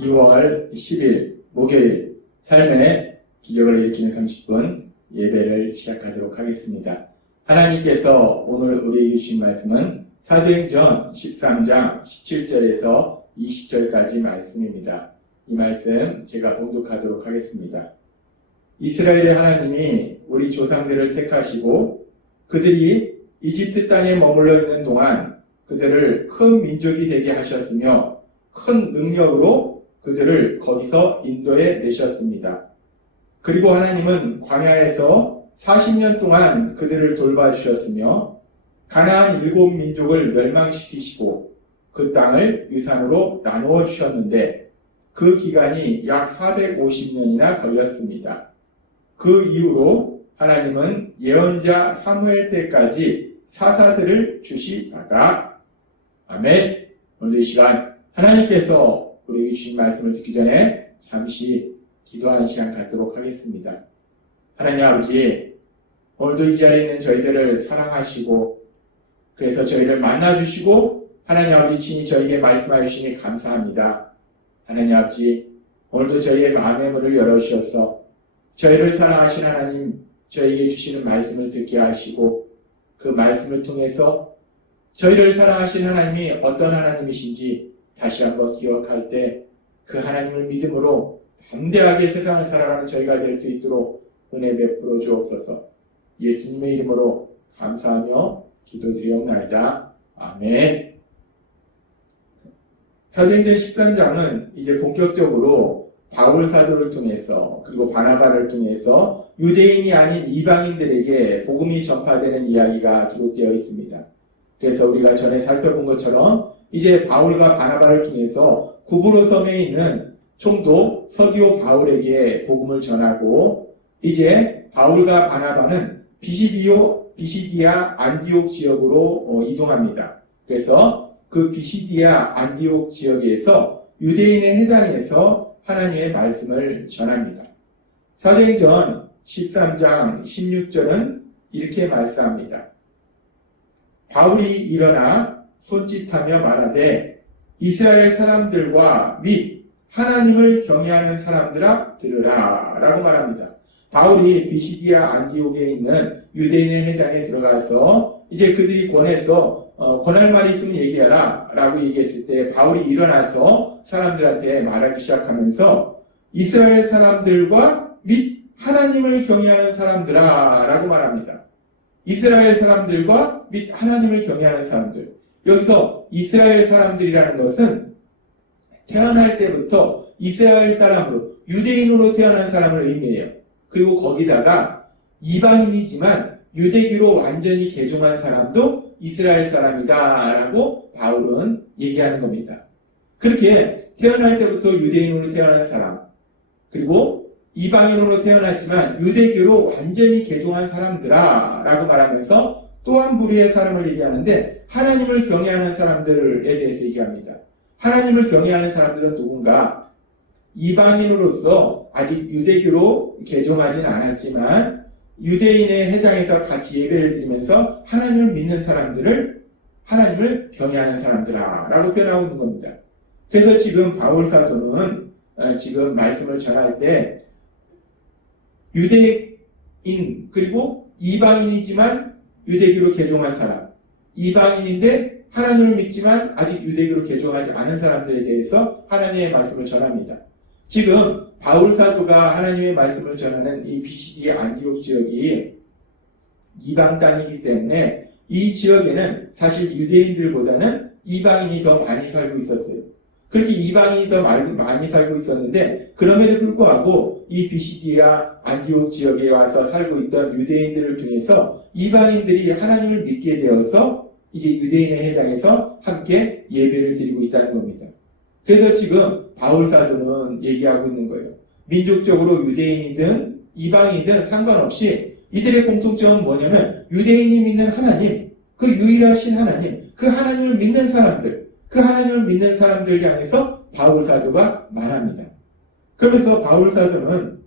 2월 10일 목요일 삶의 기적을 일으키는 30분 예배를 시작하도록 하겠습니다. 하나님께서 오늘 우리에게 주신 말씀은 사도행전 13장 17절에서 20절까지 말씀입니다. 이 말씀 제가 봉독하도록 하겠습니다. 이스라엘의 하나님이 우리 조상들을 택하시고 그들이 이집트 땅에 머물러 있는 동안 그들을 큰 민족이 되게 하셨으며 큰 능력으로 그들을 거기서 인도해 내셨습니다. 그리고 하나님은 광야에서 40년 동안 그들을 돌봐주셨으며 가나안 7민족을 멸망시키시고 그 땅을 유산으로 나누어 주셨는데 그 기간이 약 450년이나 걸렸습니다. 그 이후로 하나님은 예언자 사무엘 때까지 사사들을 주시다가 아멘. 오늘 이 시간 하나님께서 우리에게 주신 말씀을 듣기 전에 잠시 기도하는 시간 갖도록 하겠습니다. 하나님 아버지, 오늘도 이 자리에 있는 저희들을 사랑하시고 그래서 저희를 만나주시고 하나님 아버지 친히 저희에게 말씀하여 주시니 감사합니다. 하나님 아버지, 오늘도 저희의 마음의 문을 열어주셔서 저희를 사랑하신 하나님 저희에게 주시는 말씀을 듣게 하시고 그 말씀을 통해서 저희를 사랑하신 하나님이 어떤 하나님이신지 다시 한번 기억할 때 그 하나님을 믿음으로 담대하게 세상을 살아가는 저희가 될 수 있도록 은혜 베풀어 주옵소서. 예수님의 이름으로 감사하며 기도드리옵나이다. 아멘. 사도행전 13장은 이제 본격적으로 바울 사도를 통해서 그리고 바나바를 통해서 유대인이 아닌 이방인들에게 복음이 전파되는 이야기가 기록되어 있습니다. 그래서 우리가 전에 살펴본 것처럼 이제 바울과 바나바를 통해서 구브로 섬에 있는 총독 서기오 바울에게 복음을 전하고 이제 바울과 바나바는 비시디아 안디옥 지역으로 이동합니다. 그래서 그 비시디아 안디옥 지역에서 유대인의 해당에서 하나님의 말씀을 전합니다. 사도행전 13장 16절은 이렇게 말씀합니다. 바울이 일어나 손짓하며 말하되 이스라엘 사람들과 및 하나님을 경외하는 사람들아 들으라 라고 말합니다. 바울이 비시디아 안디옥에 있는 유대인의 회당에 들어가서 이제 그들이 권해서 권할 말이 있으면 얘기하라 라고 얘기했을 때 바울이 일어나서 사람들한테 말하기 시작하면서 이스라엘 사람들과 및 하나님을 경외하는 사람들아 라고 말합니다. 이스라엘 사람들과 및 하나님을 경외하는 사람들. 여기서 이스라엘 사람들이라는 것은 태어날 때부터 이스라엘 사람으로 유대인으로 태어난 사람을 의미해요. 그리고 거기다가 이방인이지만 유대교로 완전히 개종한 사람도 이스라엘 사람이다 라고 바울은 얘기하는 겁니다. 그렇게 태어날 때부터 유대인으로 태어난 사람 그리고 이방인으로 태어났지만 유대교로 완전히 개종한 사람들아 라고 말하면서 또 한 부류의 사람을 얘기하는데 하나님을 경외하는 사람들에 대해서 얘기합니다. 하나님을 경외하는 사람들은 누군가? 이방인으로서 아직 유대교로 개종하진 않았지만 유대인의 해당에서 같이 예배를 드리면서 하나님을 믿는 사람들을 하나님을 경외하는 사람들아 라고 표현하고 있는 겁니다. 그래서 지금 바울 사도는 지금 말씀을 전할 때 유대인 그리고 이방인이지만 유대교로 개종한 사람, 이방인인데 하나님을 믿지만 아직 유대교로 개종하지 않은 사람들에 대해서 하나님의 말씀을 전합니다. 지금 바울 사도가 하나님의 말씀을 전하는 이 비시디아 안디옥 지역이 이방 땅이기 때문에 이 지역에는 사실 유대인들보다는 이방인이 더 많이 살고 있었어요. 그렇게 이방인이 더 많이 살고 있었는데 그럼에도 불구하고 이 비시디아 안디옥 지역에 와서 살고 있던 유대인들을 통해서 이방인들이 하나님을 믿게 되어서 이제 유대인의 해당에서 함께 예배를 드리고 있다는 겁니다. 그래서 지금 바울 사도는 얘기하고 있는 거예요. 민족적으로 유대인이든 이방인이든 상관없이 이들의 공통점은 뭐냐면 유대인이 믿는 하나님, 그 유일하신 하나님, 그 하나님을 믿는 사람들, 그 하나님을 믿는 사람들 향해서 바울 사도가 말합니다. 그러면서 바울 사도는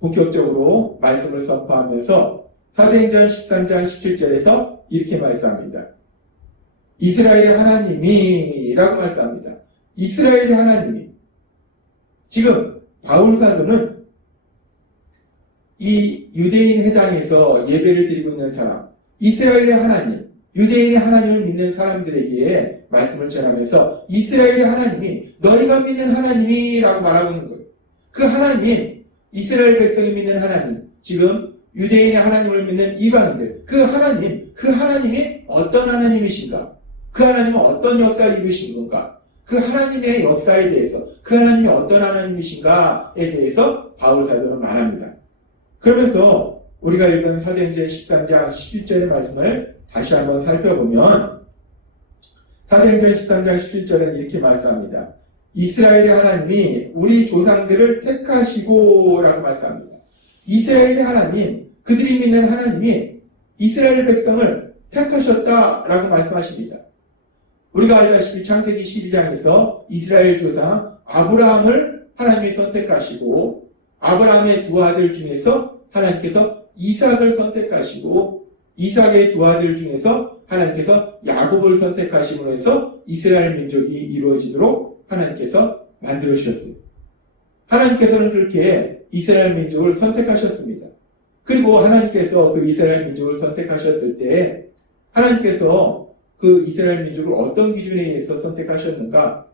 본격적으로 말씀을 선포하면서 사도행전 13장 17절에서 이렇게 말씀합니다. 이스라엘의 하나님이 라고 말씀합니다. 이스라엘의 하나님이 지금 바울 사도는 이 유대인 회당에서 예배를 드리고 있는 사람, 이스라엘의 하나님, 유대인의 하나님을 믿는 사람들에게 말씀을 전하면서 이스라엘의 하나님이 너희가 믿는 하나님이라고 말하고 있는 거예요. 그 하나님, 이스라엘 백성이 믿는 하나님, 지금 유대인의 하나님을 믿는 이방인들, 그 하나님이 어떤 하나님이신가? 그 하나님은 어떤 역사를 이루신 건가? 그 하나님의 역사에 대해서, 그 하나님이 어떤 하나님이신가에 대해서 바울 사도는 말합니다. 그러면서 우리가 읽은 사도행전 13장 11절의 말씀을 다시 한번 살펴보면 사도행전 13장 11절은 이렇게 말씀합니다. 이스라엘의 하나님이 우리 조상들을 택하시고 라고 말씀합니다. 이스라엘의 하나님, 그들이 믿는 하나님이 이스라엘 백성을 택하셨다라고 말씀하십니다. 우리가 알다시피 창세기 12장에서 이스라엘 조상 아브라함을 하나님이 선택하시고 아브라함의 두 아들 중에서 하나님께서 이삭을 선택하시고 이삭의 두 아들 중에서 하나님께서 야곱을 선택하심으로 해서 이스라엘 민족이 이루어지도록 하나님께서 만들어 주셨습니다. 하나님께서는 그렇게 이스라엘 민족을 선택하셨습니다. 그리고 하나님께서 그 이스라엘 민족을 선택하셨을 때 하나님께서 그 이스라엘 민족을 어떤 기준에 의해서 선택하셨는가?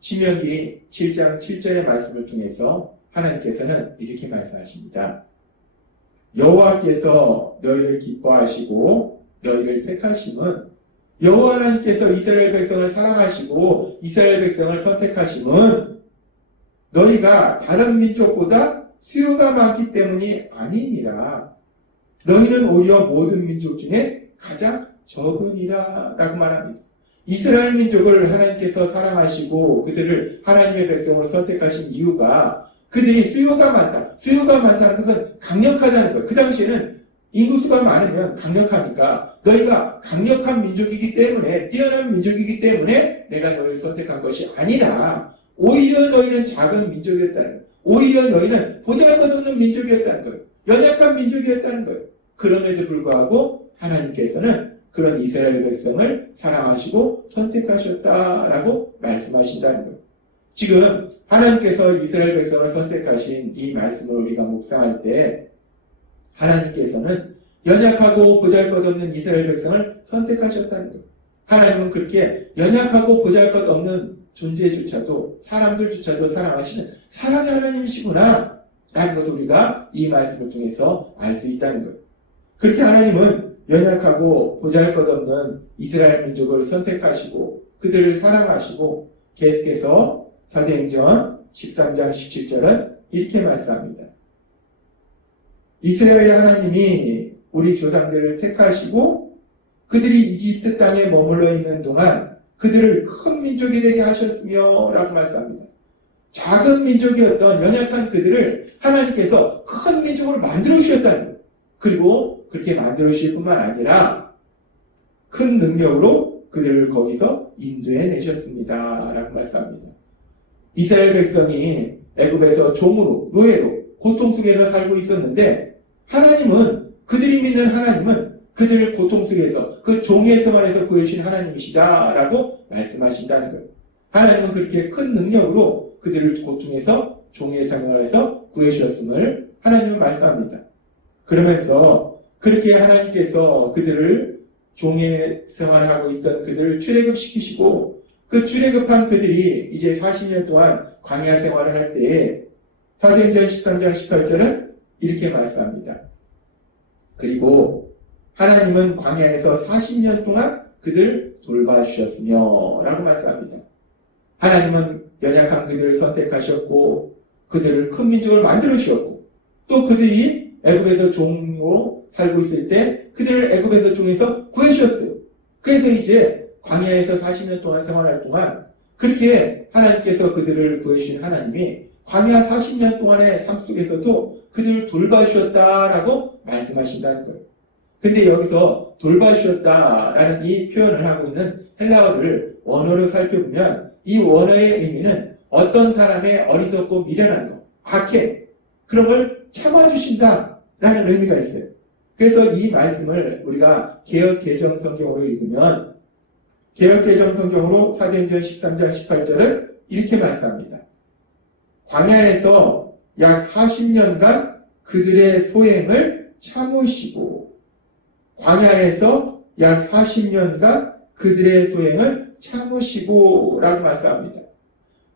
신명기 7장 7절의 말씀을 통해서 하나님께서는 이렇게 말씀하십니다. 여호와께서 너희를 기뻐하시고 너희를 택하심은 여호와 하나님께서 이스라엘 백성을 사랑하시고 이스라엘 백성을 선택하심은 너희가 다른 민족보다 수요가 많기 때문이 아니니라. 너희는 오히려 모든 민족 중에 가장 적으니라 라고 말합니다. 이스라엘 민족을 하나님께서 사랑하시고 그들을 하나님의 백성으로 선택하신 이유가 그들이 수요가 많다. 수요가 많다는 것은 강력하다는 거예요. 그 당시에는 인구수가 많으면 강력하니까 너희가 강력한 민족이기 때문에 뛰어난 민족이기 때문에 내가 너희를 선택한 것이 아니라 오히려 너희는 작은 민족이었다는 거예요. 오히려 너희는 보잘것없는 민족이었다는 거예요. 연약한 민족이었다는 거예요. 그럼에도 불구하고 하나님께서는 그런 이스라엘 백성을 사랑하시고 선택하셨다라고 말씀하신다는 거예요. 지금 하나님께서 이스라엘 백성을 선택하신 이 말씀을 우리가 묵상할 때 하나님께서는 연약하고 보잘것없는 이스라엘 백성을 선택하셨다는 거예요. 하나님은 그렇게 연약하고 보잘것없는 존재조차도 사람들조차도 사랑하시는 사랑의 하나님이시구나 라는 것을 우리가 이 말씀을 통해서 알 수 있다는 거예요. 그렇게 하나님은 연약하고 보잘것없는 이스라엘 민족을 선택하시고 그들을 사랑하시고 계속해서 사도행전 13장 17절은 이렇게 말씀합니다. 이스라엘의 하나님이 우리 조상들을 택하시고 그들이 이집트 땅에 머물러 있는 동안 그들을 큰 민족이 되게 하셨으며 라고 말씀합니다. 작은 민족이었던 연약한 그들을 하나님께서 큰 민족으로 만들어 주셨다는 거예요. 그리고 그렇게 만들어 주실 뿐만 아니라 큰 능력으로 그들을 거기서 인도해 내셨습니다 라고 말씀합니다. 이스라엘 백성이 애굽에서 종으로 노예로 고통 속에서 살고 있었는데 하나님은 그들이 믿는 하나님은 그들을 고통 속에서 그 종의 생활에서 구해주신 하나님이시다라고 말씀하신다는 거예요. 하나님은 그렇게 큰 능력으로 그들을 고통에서 종의 생활에서 구해주셨음을 하나님은 말씀합니다. 그러면서 그렇게 하나님께서 그들을 종의 생활을 하고 있던 그들을 출애굽시키시고 그 출애굽한 그들이 이제 40년 동안 광야 생활을 할 때에 사도행전 13장 18절은 이렇게 말씀합니다. 그리고 하나님은 광야에서 40년 동안 그들을 돌봐주셨으며 라고 말씀합니다. 하나님은 연약한 그들을 선택하셨고 그들을 큰 민족을 만들어 주셨고 또 그들이 애굽에서 종으로 살고 있을 때 그들을 애굽에서 종에서 구해주셨어요. 그래서 이제 광야에서 40년 동안 생활할 동안 그렇게 하나님께서 그들을 구해주신 하나님이 광야 40년 동안의 삶 속에서도 그들을 돌봐주셨다라고 말씀하신다는 거예요. 근데 여기서 돌봐주셨다라는 이 표현을 하고 있는 헬라어를 원어로 살펴보면 이 원어의 의미는 어떤 사람의 어리석고 미련한 것, 악해, 그런 걸 참아주신다라는 의미가 있어요. 그래서 이 말씀을 우리가 개역개정 성경으로 읽으면 개역개정 성경으로 사도행전 13장 18절은 이렇게 말씀합니다. 광야에서 약 40년간 그들의 소행을 참으시고, 광야에서 약 40년간 그들의 소행을 참으시고 라고 말씀합니다.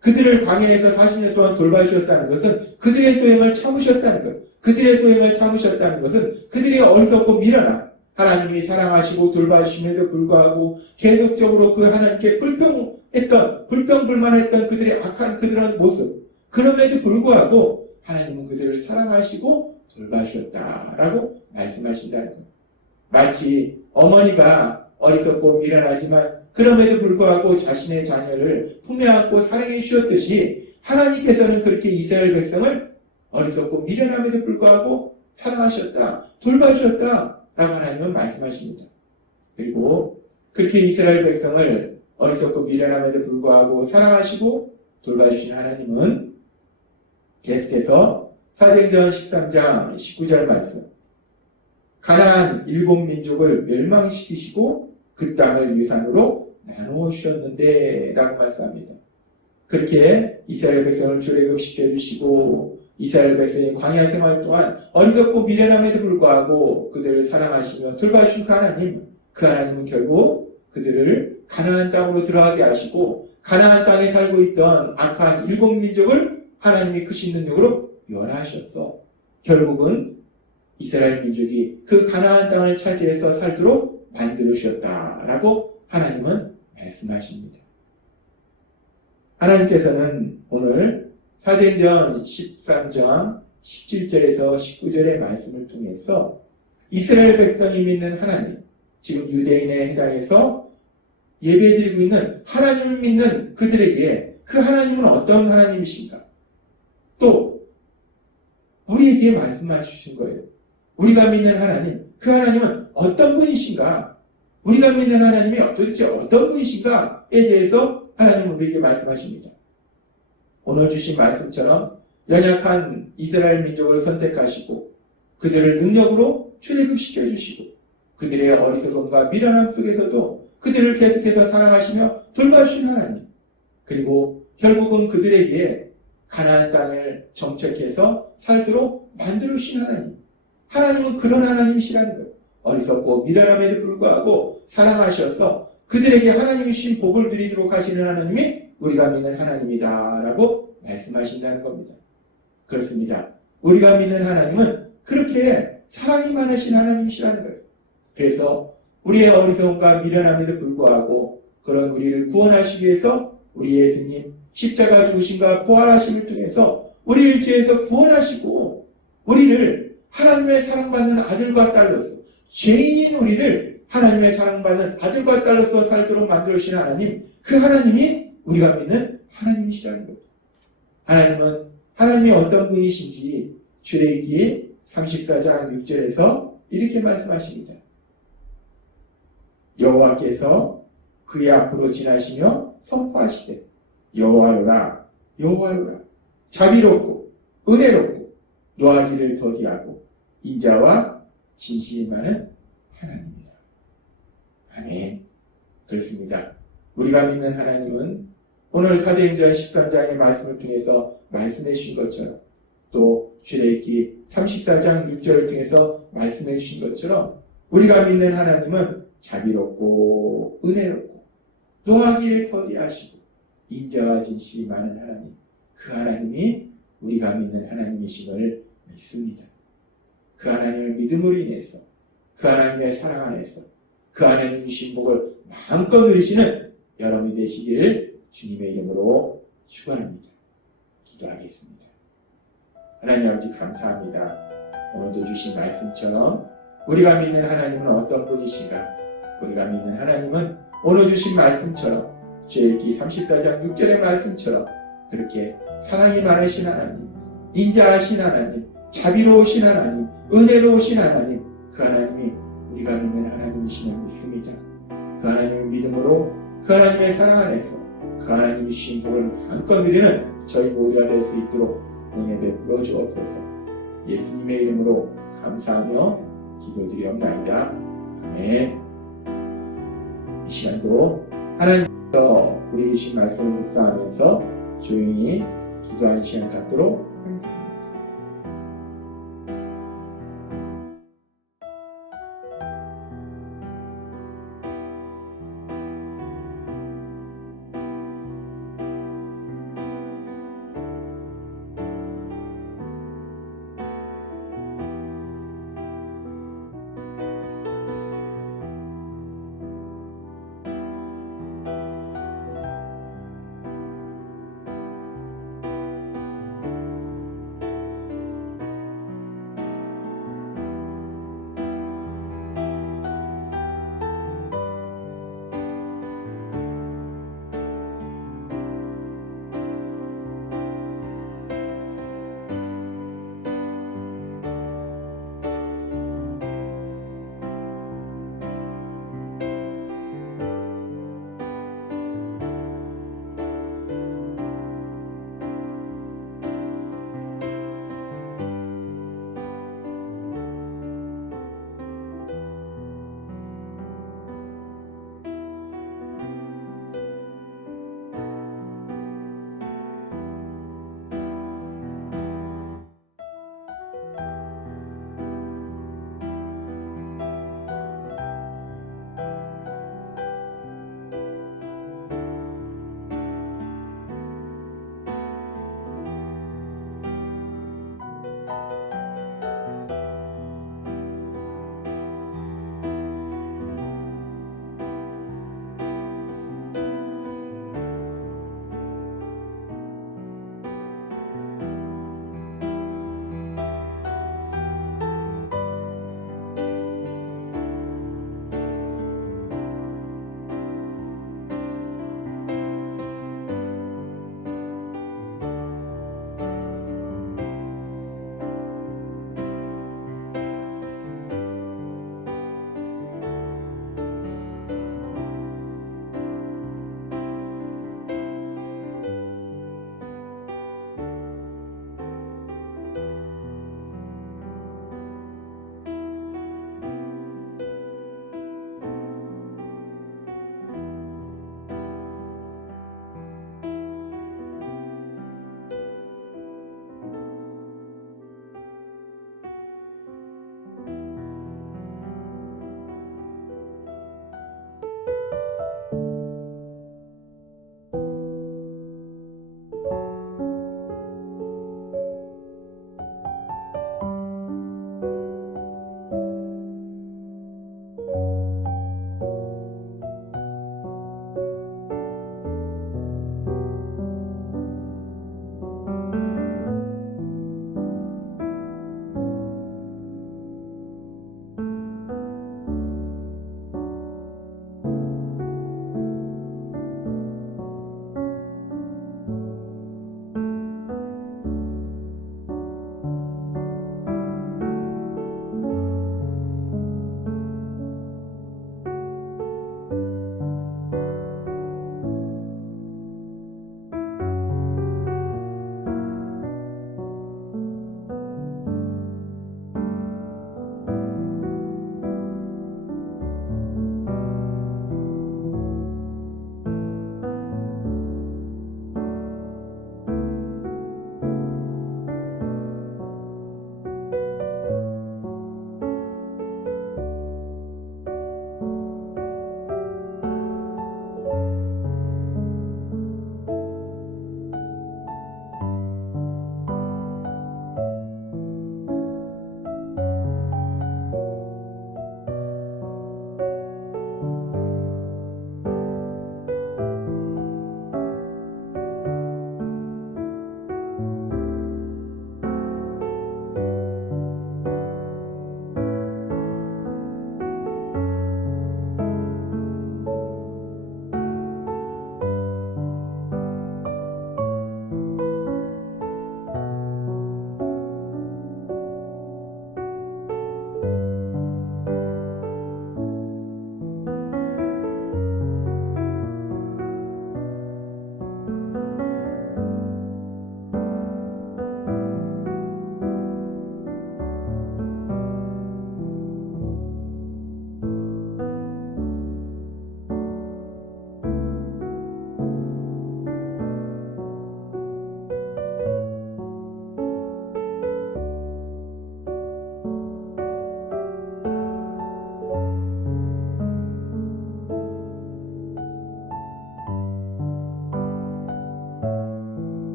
그들을 광야에서 40년 동안 돌봐주셨다는 것은 그들의 소행을 참으셨다는 것. 그들의 소행을 참으셨다는 것은 그들의 어리석고 미련한 하나님이 사랑하시고 돌봐주심에도 불구하고 계속적으로 그 하나님께 불평불만했던 그들의 악한 그들의 모습, 그럼에도 불구하고 하나님은 그들을 사랑하시고 돌봐주셨다라고 말씀하신다는 것. 마치 어머니가 어리석고 미련하지만 그럼에도 불구하고 자신의 자녀를 품에 안고 사랑해 주셨듯이 하나님께서는 그렇게 이스라엘 백성을 어리석고 미련함에도 불구하고 사랑하셨다, 돌봐주셨다 라고 하나님은 말씀하십니다. 그리고 그렇게 이스라엘 백성을 어리석고 미련함에도 불구하고 사랑하시고 돌봐주신 하나님은 계속해서 사도행전 13장 19절 말씀, 가나안 7민족을 멸망시키시고 그 땅을 유산으로 나누어 주셨는데 라고 말씀합니다. 그렇게 이스라엘 백성을 출애굽시켜 주시고 이스라엘 백성의 광야 생활 동안 어리석고 미련함에도 불구하고 그들을 사랑하시며 돌봐주신 그 하나님은 결국 그들을 가나안 땅으로 들어가게 하시고 가나안 땅에 살고 있던 악한 7민족을 하나님이 크신 능력으로 멸하셨어. 결국은 이스라엘 민족이 그 가나안 땅을 차지해서 살도록 만들어 주셨다라고 하나님은 말씀하십니다. 하나님께서는 오늘 사도행전 13장 17절에서 19절의 말씀을 통해서 이스라엘 백성이 믿는 하나님, 지금 유대인에 해당해서 예배드리고 있는 하나님을 믿는 그들에게 그 하나님은 어떤 하나님이신가? 또 우리에게 말씀하신 거예요. 우리가 믿는 하나님, 그 하나님은 어떤 분이신가? 우리가 믿는 하나님이 도대체 어떤 분이신가에 대해서 하나님은 우리에게 말씀하십니다. 오늘 주신 말씀처럼 연약한 이스라엘 민족을 선택하시고 그들을 능력으로 출애굽시켜 주시고 그들의 어리석음과 미련함 속에서도 그들을 계속해서 사랑하시며 돌봐주신 하나님, 그리고 결국은 그들에게 가나안 땅을 정착해서 살도록 만들어 주신 하나님, 하나님은 그런 하나님이시라는 거예요. 어리석고 미련함에도 불구하고 사랑하셔서 그들에게 하나님이 주신 복을 드리도록 하시는 하나님이 우리가 믿는 하나님이다라고 말씀하신다는 겁니다. 그렇습니다. 우리가 믿는 하나님은 그렇게 사랑이 많으신 하나님이시라는 거예요. 그래서 우리의 어리석음과 미련함에도 불구하고 그런 우리를 구원하시기 위해서 우리 예수님 십자가 죽으심과 부활하심을 통해서 우리를 죄에서 구원하시고 우리를 하나님의 사랑받는 아들과 딸로서, 죄인인 우리를 하나님의 사랑받는 아들과 딸로서 살도록 만들어주신 하나님, 그 하나님이 우리가 믿는 하나님이시라는 겁니다. 하나님은 하나님이 어떤 분이신지 출애굽기 34장 6절에서 이렇게 말씀하십니다. 여호와께서 그의 앞으로 지나시며 선포하시되 여호와로라 여호와로라 자비롭고 은혜롭고 노하기를 더디하고 인자와 진실이 많은 하나님이다. 아멘. 그렇습니다. 우리가 믿는 하나님은 오늘 사도행전 13장의 말씀을 통해서 말씀해 주신 것처럼 또 출애굽기 34장 6절을 통해서 말씀해 주신 것처럼 우리가 믿는 하나님은 자비롭고 은혜롭고 노하기를 더디하시고 인자와 진실이 많은 하나님, 그 하나님이 우리가 믿는 하나님이심을 믿습니다. 그 하나님을 믿음으로 인해서 그 하나님의 사랑 안에서 그 하나님의 신복을 마음껏 누리시는 여러분이 되시기를 주님의 이름으로 축원합니다. 기도하겠습니다. 하나님 아버지 감사합니다. 오늘도 주신 말씀처럼 우리가 믿는 하나님은 어떤 분이신가? 우리가 믿는 하나님은 오늘 주신 말씀처럼 출애굽기 34장 6절의 말씀처럼 그렇게 사랑이 많으신 하나님, 인자하신 하나님, 자비로우신 하나님, 은혜로우신 하나님, 그 하나님이 우리가 믿는 하나님이심을 믿습니다. 그 하나님을 믿음으로 그 하나님의 사랑 안에서 그 하나님이 주신 복을 한껏 누리는 저희 모두가 될 수 있도록 은혜 베풀어 주옵소서. 예수님의 이름으로 감사하며 기도드리옵나이다. 아멘. 이 시간도 하나님께서 우리 주신 말씀을 묵상하면서 조용히 기도하는 시간 갖도록 음.